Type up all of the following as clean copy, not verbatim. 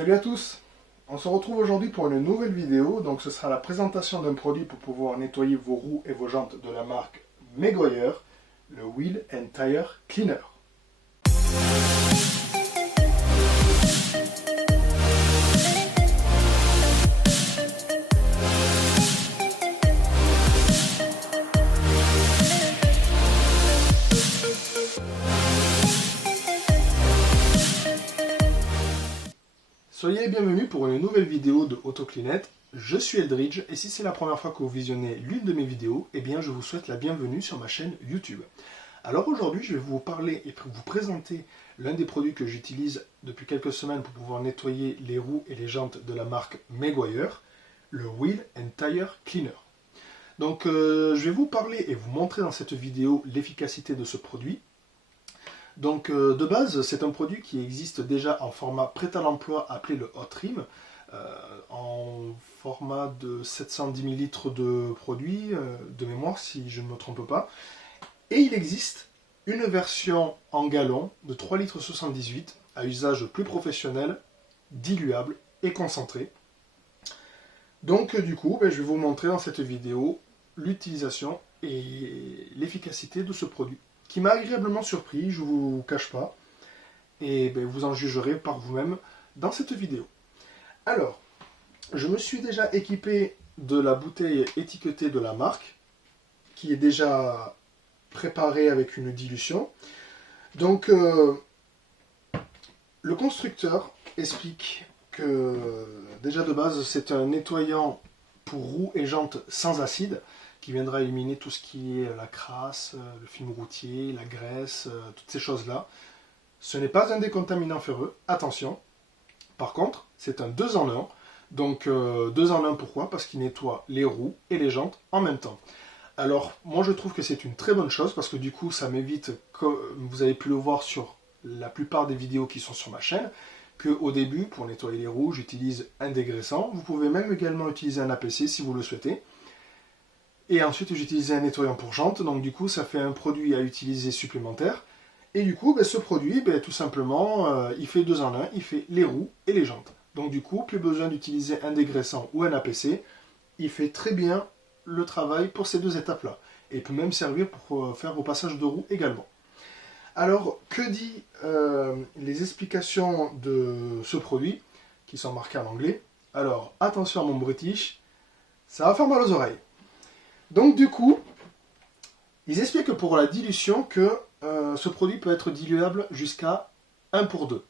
Salut à tous. On se retrouve aujourd'hui pour une nouvelle vidéo. Donc ce sera la présentation d'un produit pour pouvoir nettoyer vos roues et vos jantes de la marque Meguiar, le Wheel and Tire Cleaner. Soyez les bienvenus pour une nouvelle vidéo de AutoCleanette. Je suis Eldridge et si c'est la première fois que vous visionnez l'une de mes vidéos, eh bien je vous souhaite la bienvenue sur ma chaîne YouTube. Alors aujourd'hui je vais vous parler et vous présenter l'un des produits que j'utilise depuis quelques semaines pour pouvoir nettoyer les roues et les jantes de la marque Meguiar, le Wheel and Tire Cleaner. Donc je vais vous parler et vous montrer dans cette vidéo l'efficacité de ce produit. Donc de base, c'est un produit qui existe déjà en format prêt à l'emploi appelé le Hot Trim, en format de 710 ml de produit, de mémoire si je ne me trompe pas. Et il existe une version en gallon de 3,78 litres à usage plus professionnel, diluable et concentré. Donc du coup, je vais vous montrer dans cette vidéo l'utilisation et l'efficacité de ce produit, qui m'a agréablement surpris, je ne vous cache pas, et vous en jugerez par vous-même dans cette vidéo. Alors, je me suis déjà équipé de la bouteille étiquetée de la marque, qui est déjà préparée avec une dilution. Donc, le constructeur explique que, déjà de base, c'est un nettoyant pour roues et jantes sans acide, qui viendra éliminer tout ce qui est la crasse, le film routier, la graisse, toutes ces choses-là. Ce n'est pas un décontaminant ferreux, attention. Par contre, c'est un 2 en 1. Donc 2 en 1 pourquoi? Parce qu'il nettoie les roues et les jantes en même temps. Alors moi je trouve que c'est une très bonne chose parce que du coup ça m'évite, comme vous avez pu le voir sur la plupart des vidéos qui sont sur ma chaîne, qu'au début pour nettoyer les roues j'utilise un dégraissant. Vous pouvez même également utiliser un APC si vous le souhaitez. Et ensuite, j'utilisais un nettoyant pour jantes, donc du coup, ça fait un produit à utiliser supplémentaire. Et du coup, ce produit, tout simplement, il fait 2 en 1, il fait les roues et les jantes. Donc du coup, plus besoin d'utiliser un dégraissant ou un APC. Il fait très bien le travail pour ces deux étapes-là. Et il peut même servir pour faire vos passages de roues également. Alors, que dit les explications de ce produit, qui sont marquées en anglais? Alors, attention à mon british, ça va faire mal aux oreilles. Donc du coup, ils expliquent pour la dilution que ce produit peut être diluable jusqu'à 1 pour 2.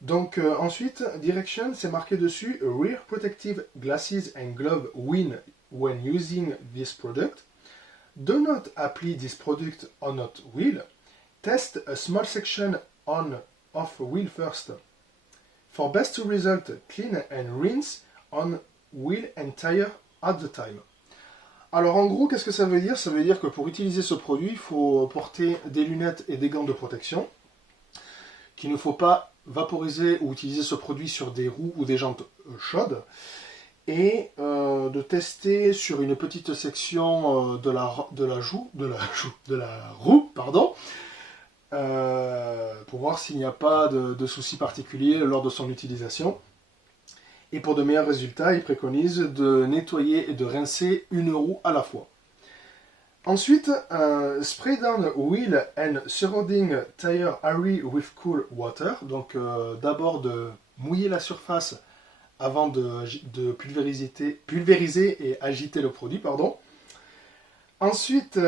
Donc ensuite, direction, c'est marqué dessus, rear protective glasses and glove when using this product. Do not apply this product on a wheel. Test a small section on of wheel first. For best result, clean and rinse on wheel and tire at the time. Alors en gros, qu'est-ce que ça veut dire? Ça veut dire que pour utiliser ce produit, il faut porter des lunettes et des gants de protection, qu'il ne faut pas vaporiser ou utiliser ce produit sur des roues ou des jantes chaudes, et de tester sur une petite section de la roue, pour voir s'il n'y a pas de soucis particuliers lors de son utilisation. Et pour de meilleurs résultats, il préconise de nettoyer et de rincer une roue à la fois. Ensuite, spray down wheel and surrounding tire area with cool water. Donc d'abord de mouiller la surface avant de pulvériser et agiter le produit. Ensuite,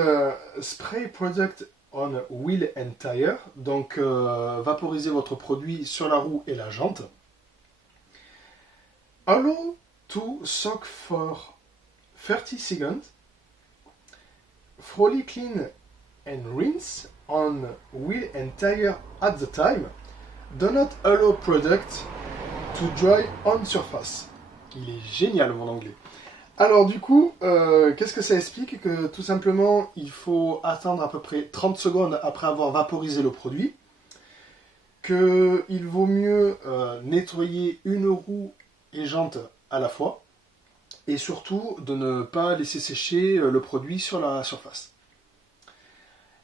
spray product on wheel and tire. Donc vaporiser votre produit sur la roue et la jante. Allow to soak for 30 seconds. Thoroughly clean and rinse on wheel and tire at the time. Do not allow product to dry on surface. Il est génial mon anglais. Alors du coup, qu'est-ce que ça explique? Que tout simplement, il faut attendre à peu près 30 secondes après avoir vaporisé le produit. Qu'il vaut mieux nettoyer une roue et jante à la fois, et surtout de ne pas laisser sécher le produit sur la surface.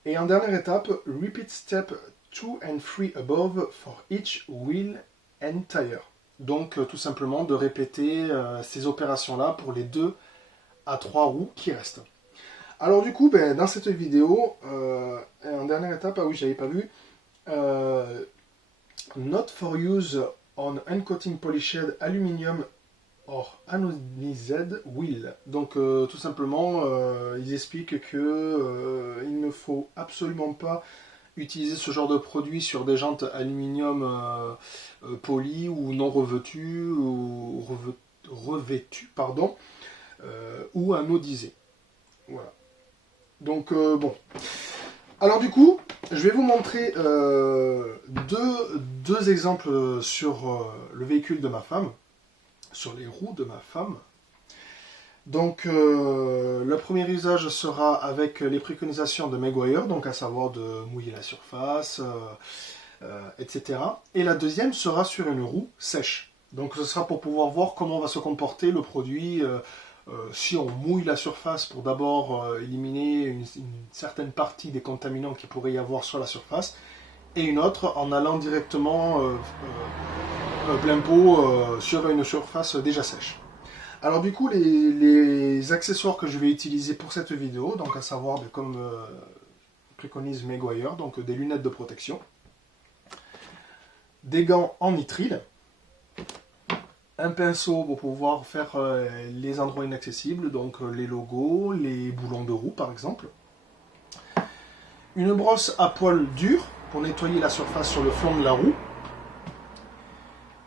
Et en dernière étape, repeat step 2 and 3 above for each wheel and tire. Donc tout simplement de répéter ces opérations-là pour les 2 à 3 roues qui restent. Alors du coup, dans cette vidéo, en dernière étape, ah oui, j'avais pas vu, not for use on uncoating polished aluminium or anodized wheel. Donc tout simplement, ils expliquent que il ne faut absolument pas utiliser ce genre de produit sur des jantes aluminium polies ou non revêtues ou revêtues, pardon, ou anodisées. Voilà. Donc bon. Alors du coup, je vais vous montrer deux exemples sur le véhicule de ma femme, sur les roues de ma femme. Donc le premier usage sera avec les préconisations de Meguiar, donc à savoir de mouiller la surface, etc. Et la deuxième sera sur une roue sèche. Donc ce sera pour pouvoir voir comment va se comporter le produit si on mouille la surface pour d'abord éliminer une certaine partie des contaminants qu'il pourrait y avoir sur la surface, et une autre en allant directement plein pot sur une surface déjà sèche. Alors du coup, les accessoires que je vais utiliser pour cette vidéo, donc à savoir, comme préconise Meguiar, donc des lunettes de protection, des gants en nitrile, un pinceau pour pouvoir faire les endroits inaccessibles, donc les logos, les boulons de roue par exemple, une brosse à poils dur pour nettoyer la surface sur le flanc de la roue,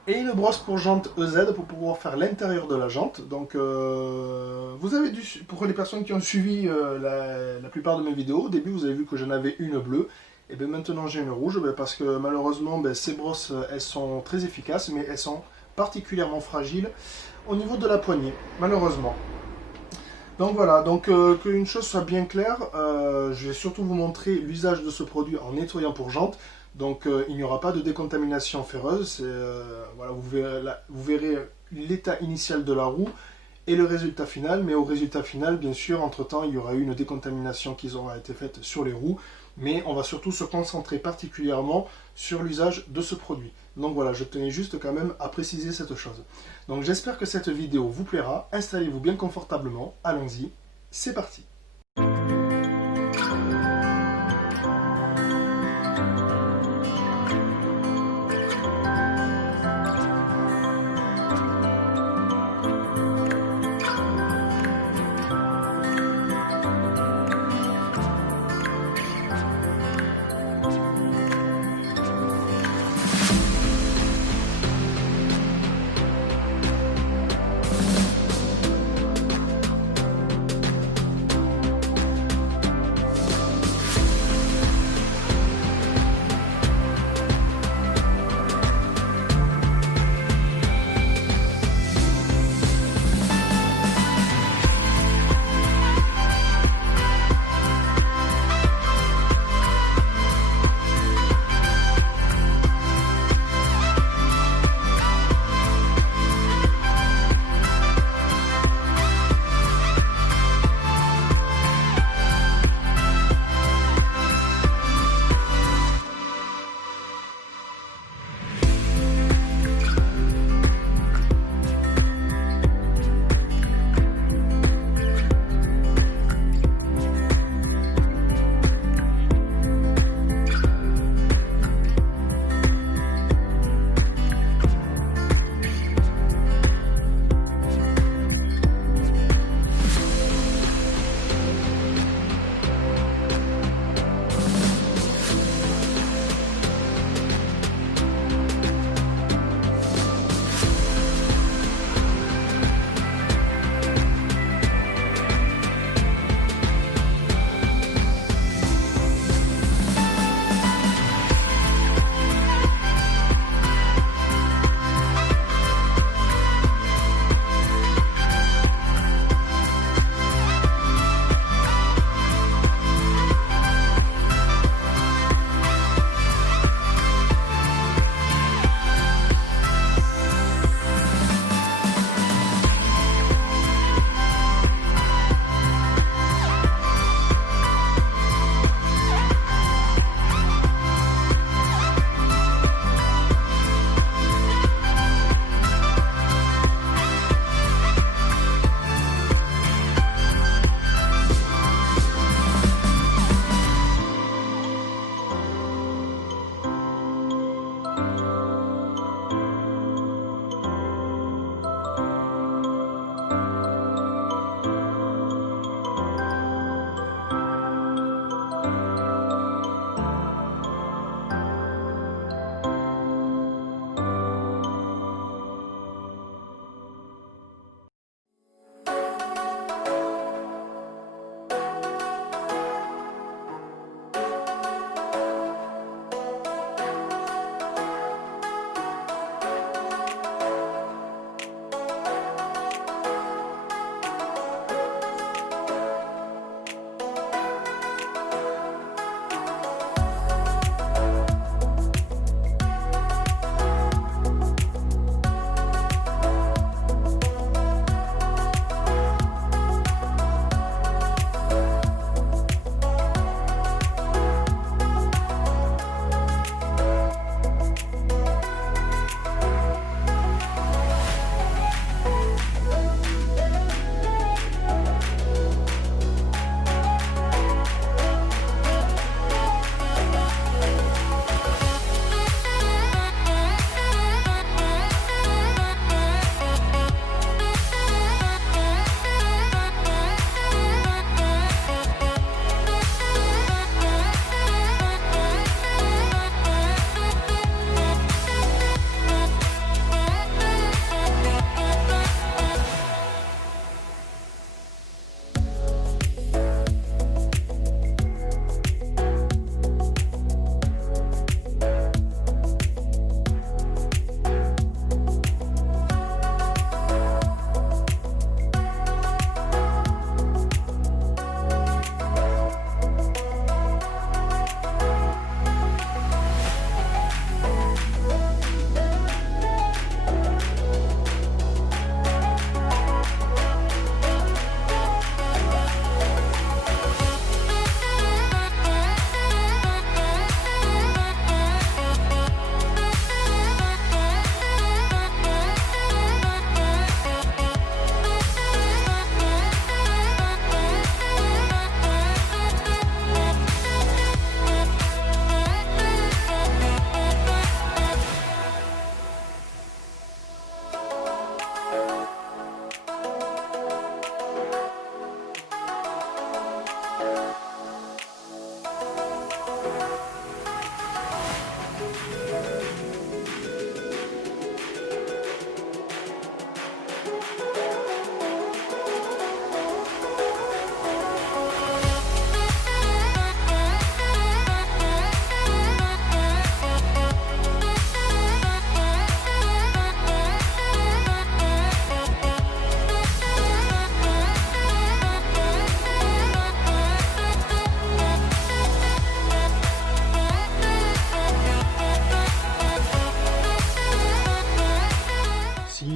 et une brosse pour jante EZ pour pouvoir faire l'intérieur de la jante. Donc vous avez pour les personnes qui ont suivi la plupart de mes vidéos, au début vous avez vu que j'en avais une bleue, et bien maintenant j'ai une rouge, parce que malheureusement ces brosses elles sont très efficaces, mais elles sont particulièrement fragiles au niveau de la poignée, malheureusement. Donc voilà, donc qu'une chose soit bien claire, je vais surtout vous montrer l'usage de ce produit en nettoyant pour jante. Donc il n'y aura pas de décontamination ferreuse, voilà, vous verrez l'état initial de la roue et le résultat final, mais au résultat final, bien sûr, entre-temps, il y aura eu une décontamination qui aura été faite sur les roues, mais on va surtout se concentrer particulièrement sur l'usage de ce produit. Donc voilà, je tenais juste quand même à préciser cette chose. Donc j'espère que cette vidéo vous plaira, installez-vous bien confortablement, allons-y, c'est parti.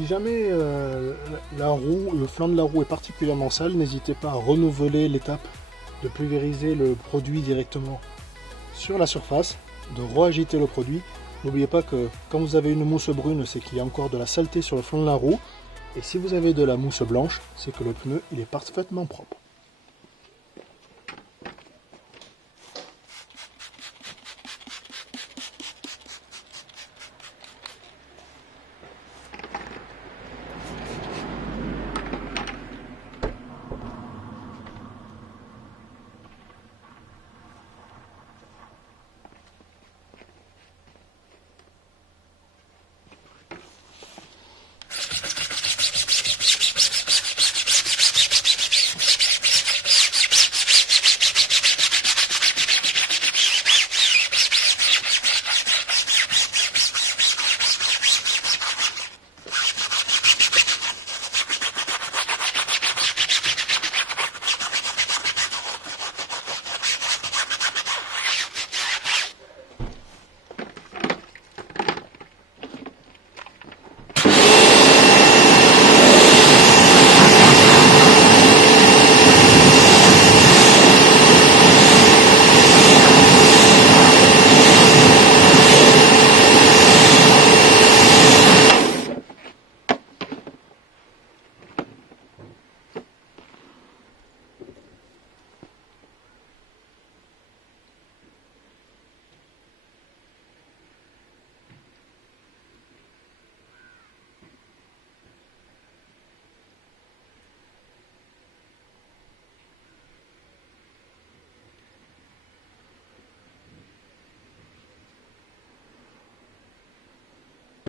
jamais le flanc de la roue est particulièrement sale, n'hésitez pas à renouveler l'étape de pulvériser le produit directement sur la surface, de re-agiter le produit. N'oubliez pas que quand vous avez une mousse brune, c'est qu'il y a encore de la saleté sur le flanc de la roue. Et si vous avez de la mousse blanche, c'est que le pneu il est parfaitement propre.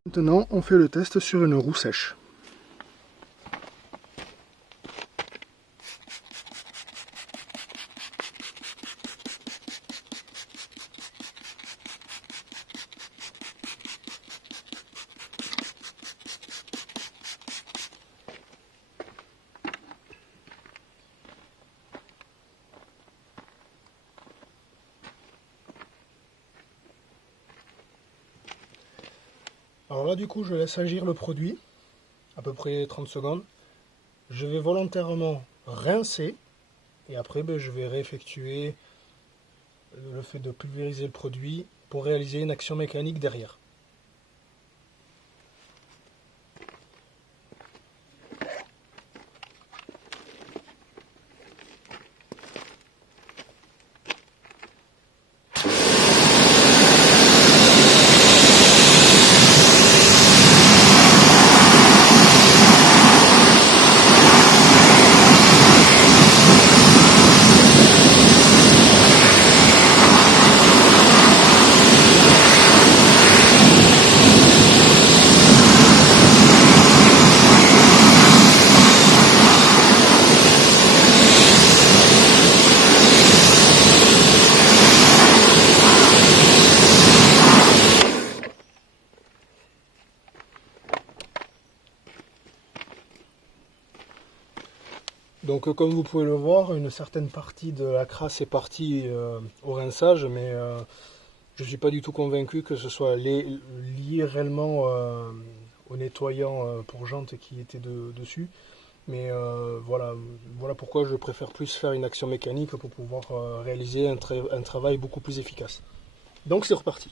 Maintenant, on fait le test sur une roue sèche. Alors là, du coup, je laisse agir le produit, à peu près 30 secondes. Je vais volontairement rincer, et après, je vais réeffectuer le fait de pulvériser le produit pour réaliser une action mécanique derrière. Donc comme vous pouvez le voir, une certaine partie de la crasse est partie au rinçage, mais je ne suis pas du tout convaincu que ce soit lié réellement au nettoyant pour jantes qui était dessus. Mais voilà pourquoi je préfère plus faire une action mécanique pour pouvoir réaliser un travail beaucoup plus efficace. Donc c'est reparti.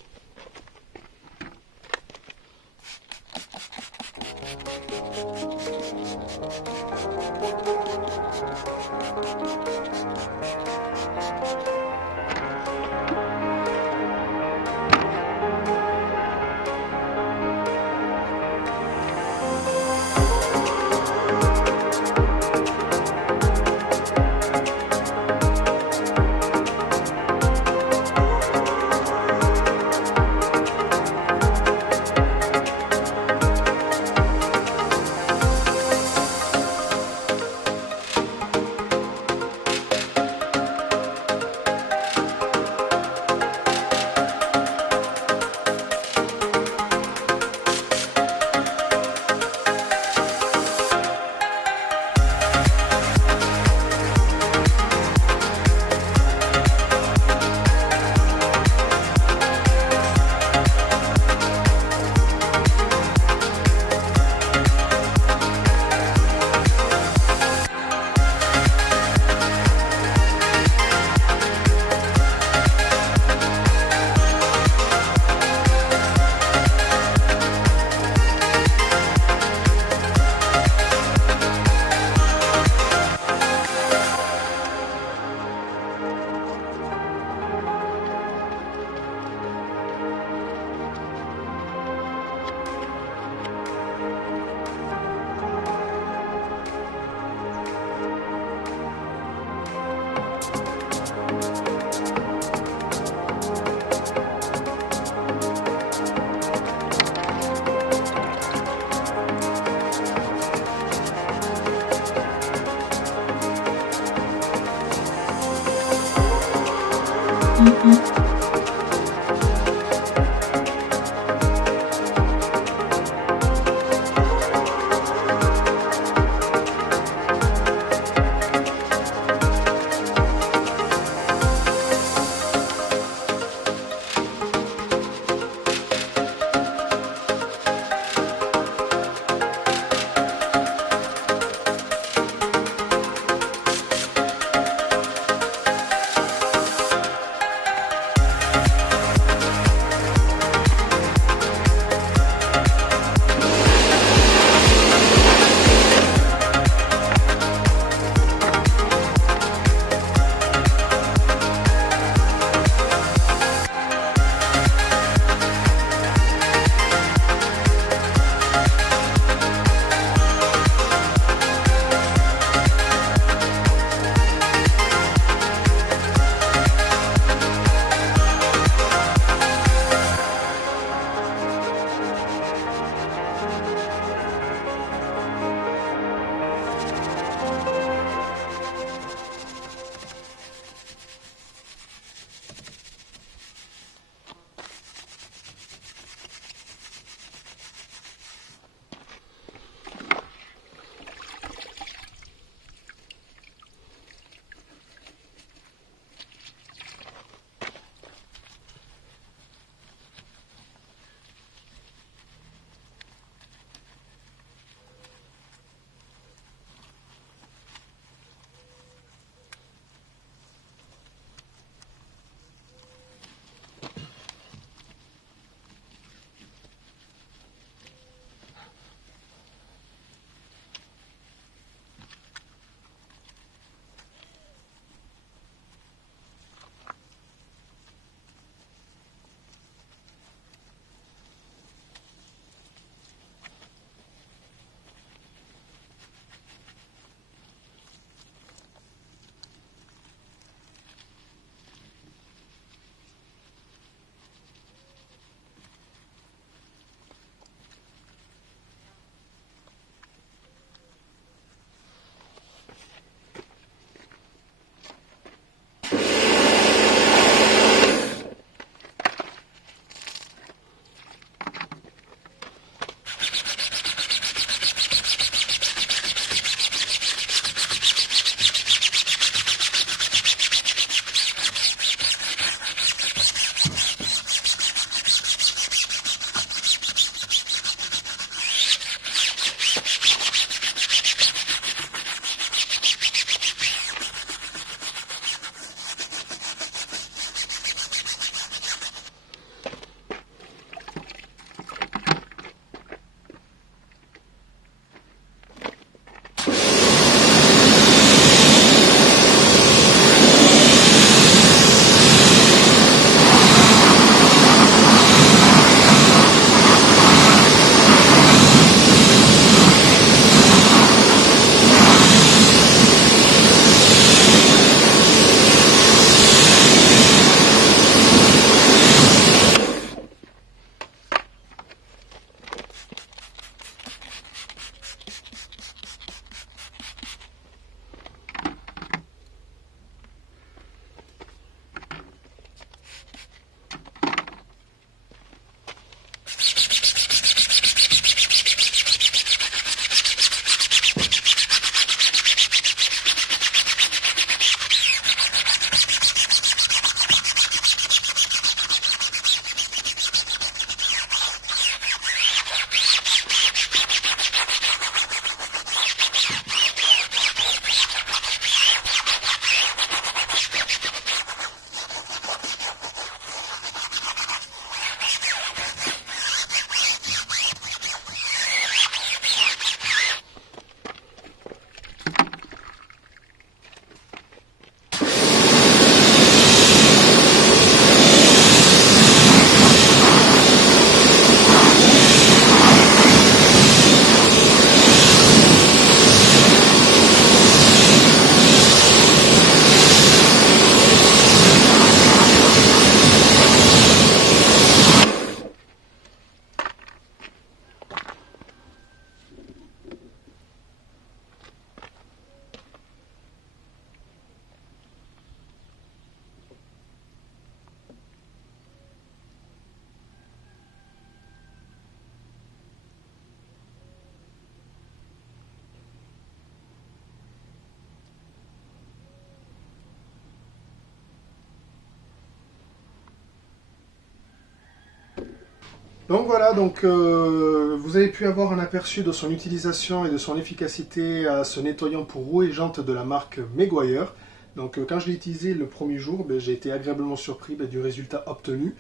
Donc voilà, vous avez pu avoir un aperçu de son utilisation et de son efficacité à ce nettoyant pour roues et jantes de la marque Meguiar. Donc quand je l'ai utilisé le premier jour, j'ai été agréablement surpris du résultat obtenu.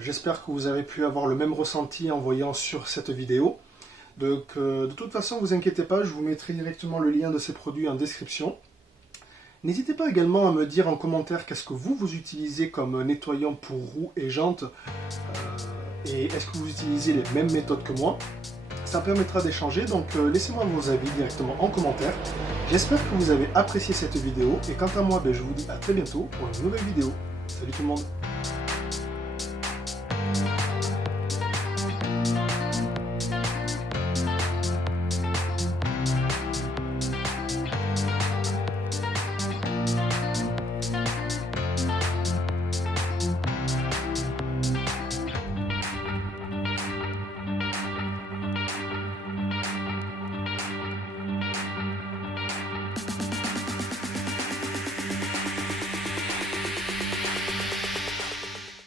J'espère que vous avez pu avoir le même ressenti en voyant sur cette vidéo. Donc de toute façon, ne vous inquiétez pas, je vous mettrai directement le lien de ces produits en description. N'hésitez pas également à me dire en commentaire qu'est-ce que vous utilisez comme nettoyant pour roues et jantes. Et est-ce que vous utilisez les mêmes méthodes que moi? Ça me permettra d'échanger, donc laissez-moi vos avis directement en commentaire. J'espère que vous avez apprécié cette vidéo, et quant à moi, je vous dis à très bientôt pour une nouvelle vidéo. Salut tout le monde!